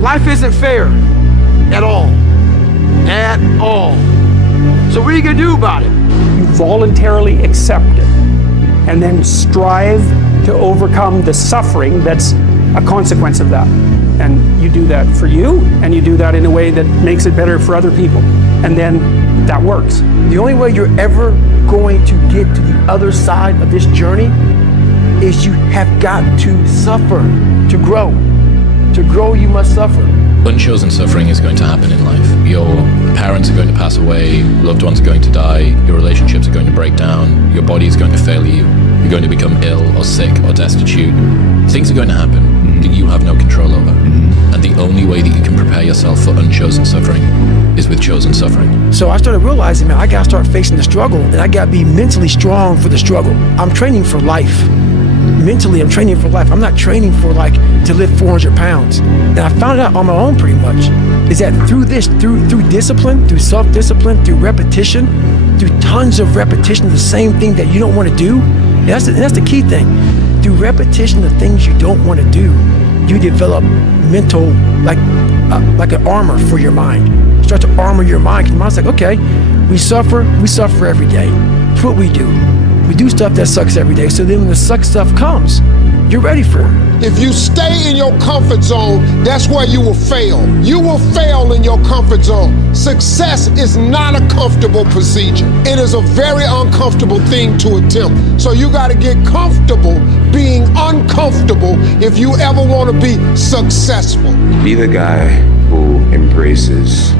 Life isn't fair at all. At all. So what are you gonna do about it? You voluntarily accept it and then strive to overcome the suffering that's a consequence of that. And you do that for you, and you do that in a way that makes it better for other people. And then that works. The only way you're ever going to get to the other side of this journey is you have got to suffer to grow. To grow, you must suffer. Unchosen suffering is going to happen in life. Your parents are going to pass away, loved ones are going to die, your relationships are going to break down, your body is going to fail you, you're going to become ill or sick or destitute. Things are going to happen that you have no control over. And the only way that you can prepare yourself for unchosen suffering is with chosen suffering. So I started realizing, man, I gotta start facing the struggle, and I gotta be mentally strong for the struggle. I'm training for life. Mentally, I'm training for life. I'm not training for to lift 400 pounds. And I found out on my own pretty much, is that through discipline, through self-discipline, through repetition, through tons of repetition of the same thing that you don't want to do, and that's the key thing. Through repetition of things you don't want to do, you develop mental, like an armor for your mind. You start to armor your mind, because your mind's like, okay, we suffer every day. That's what we do. We do stuff that sucks every day, so then when the suck stuff comes, you're ready for it. If you stay in your comfort zone, that's where you will fail. You will fail in your comfort zone. Success is not a comfortable procedure. It is a very uncomfortable thing to attempt. So you got to get comfortable being uncomfortable if you ever want to be successful. Be the guy who embraces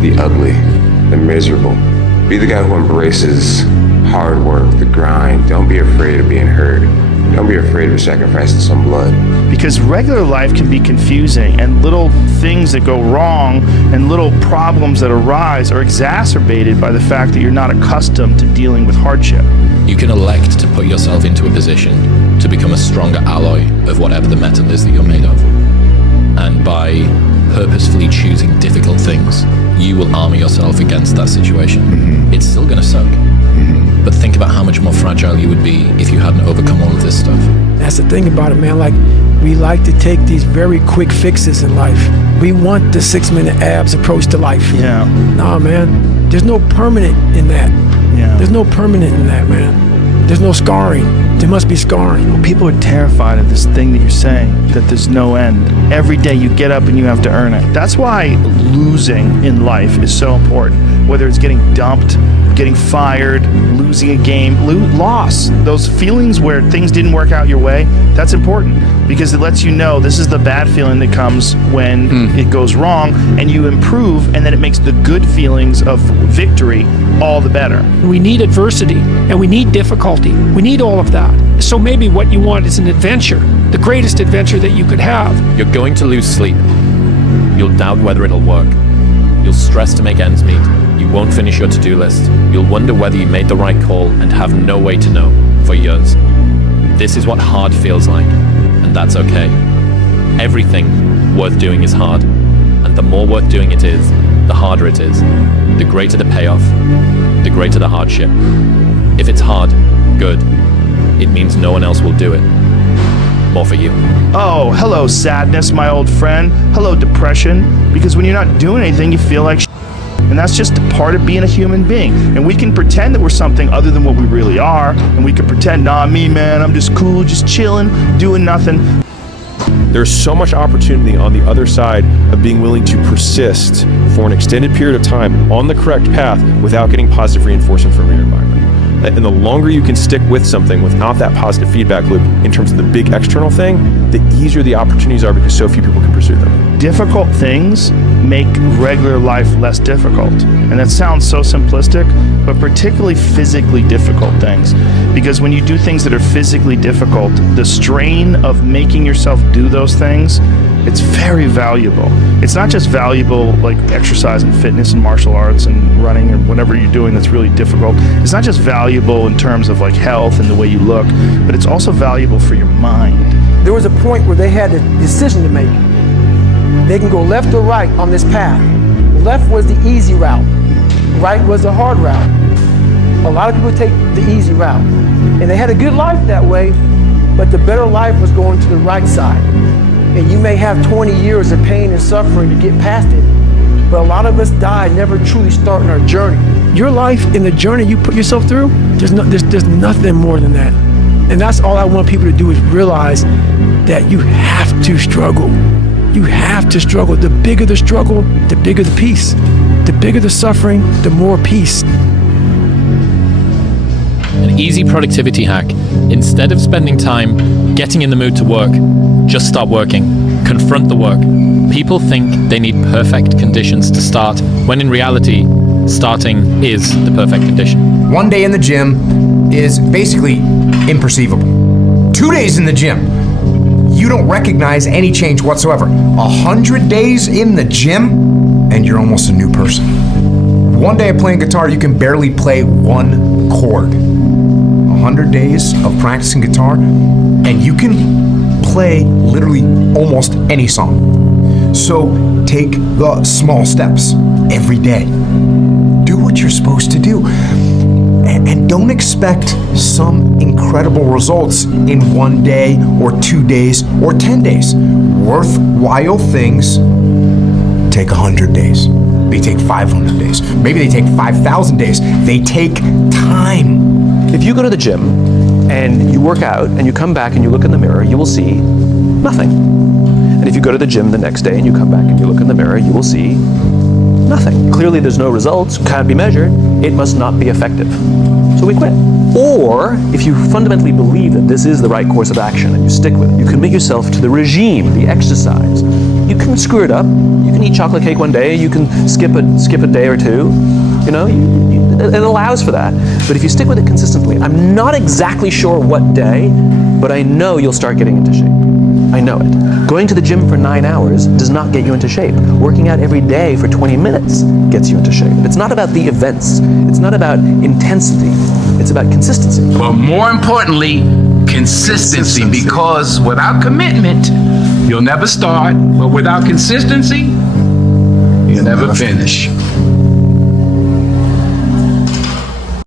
the ugly, the miserable. Be the guy who embraces hard work, the grind. Don't be afraid of being hurt. Don't be afraid of sacrificing some blood. Because regular life can be confusing, and little things that go wrong and little problems that arise are exacerbated by the fact that you're not accustomed to dealing with hardship. You can elect to put yourself into a position to become a stronger alloy of whatever the metal is that you're made of. And by purposefully choosing difficult things, you will armor yourself against that situation. It's still gonna suck. But think about how much more fragile you would be if you hadn't overcome all of this stuff. That's the thing about it, man. We like to take these very quick fixes in life. We want the 6-minute abs approach to life. Yeah. Nah, man. There's no permanent in that. Yeah. There's no permanent in that, man. There's no scarring. There must be scarring. Well, people are terrified of this thing that you're saying, that there's no end. Every day you get up and you have to earn it. That's why losing in life is so important. Whether it's getting dumped, getting fired, losing a game, loss. Those feelings where things didn't work out your way, that's important because it lets you know this is the bad feeling that comes when it goes wrong, and you improve, and then it makes the good feelings of victory all the better. We need adversity, and we need difficulty. We need all of that. So maybe what you want is an adventure, the greatest adventure that you could have. You're going to lose sleep. You'll doubt whether it'll work. You'll stress to make ends meet. You won't finish your to-do list. You'll wonder whether you made the right call and have no way to know for years. This is what hard feels like, and that's okay. Everything worth doing is hard, and the more worth doing it is, the harder it is. The greater the payoff, the greater the hardship. If it's hard, good. It means no one else will do it. More for you. Oh, hello sadness, my old friend. Hello depression. Because when you're not doing anything, you feel like and that's just a part of being a human being. And we can pretend that we're something other than what we really are. And we can pretend, nah, me, man, I'm just cool, just chilling, doing nothing. There's so much opportunity on the other side of being willing to persist for an extended period of time on the correct path without getting positive reinforcement from your environment. And the longer you can stick with something without that positive feedback loop in terms of the big external thing, the easier the opportunities are because so few people can pursue them. Difficult things make regular life less difficult. And that sounds so simplistic, but particularly physically difficult things. Because when you do things that are physically difficult, the strain of making yourself do those things, it's very valuable. It's not just valuable like exercise and fitness and martial arts and running or whatever you're doing that's really difficult. It's not just valuable in terms of like health and the way you look, but it's also valuable for your mind. There was a point where they had a decision to make. They can go left or right on this path. Left was the easy route. Right was the hard route. A lot of people take the easy route. And they had a good life that way, but the better life was going to the right side. And you may have 20 years of pain and suffering to get past it. But a lot of us die never truly starting our journey. Your life and the journey you put yourself through, there's nothing more than that. And that's all I want people to do, is realize that you have to struggle. You have to struggle. The bigger the struggle, the bigger the peace. The bigger the suffering, the more peace. An easy productivity hack. Instead of spending time getting in the mood to work, just start working. Confront the work. People think they need perfect conditions to start, when in reality, starting is the perfect condition. 1 day in the gym is basically imperceivable. 2 days in the gym, you don't recognize any change whatsoever. 100 days in the gym, and you're almost a new person. 1 day of playing guitar, you can barely play one chord. 100 days of practicing guitar, and you can play literally almost any song. So take the small steps every day. Do what you're supposed to do. And don't expect some incredible results in 1 day or 2 days or 10 days. Worthwhile things take 100 days. They take 500 days. Maybe they take 5,000 days. They take time. If you go to the gym and you work out and you come back and you look in the mirror, you will see nothing. And if you go to the gym the next day and you come back and you look in the mirror, you will see nothing. Clearly there's no results, can't be measured, it must not be effective. So we quit. Or if you fundamentally believe that this is the right course of action and you stick with it, you commit yourself to the regime, the exercise. You can screw it up. You can eat chocolate cake one day, you can skip a day or two. You know, it allows for that. But if you stick with it consistently, I'm not exactly sure what day, but I know you'll start getting into shape. I know it. Going to the gym for 9 hours does not get you into shape. Working out every day for 20 minutes gets you into shape. It's not about the events. It's not about intensity. It's about consistency. But more importantly, consistency, because without commitment, you'll never start, but without consistency, you'll never finish.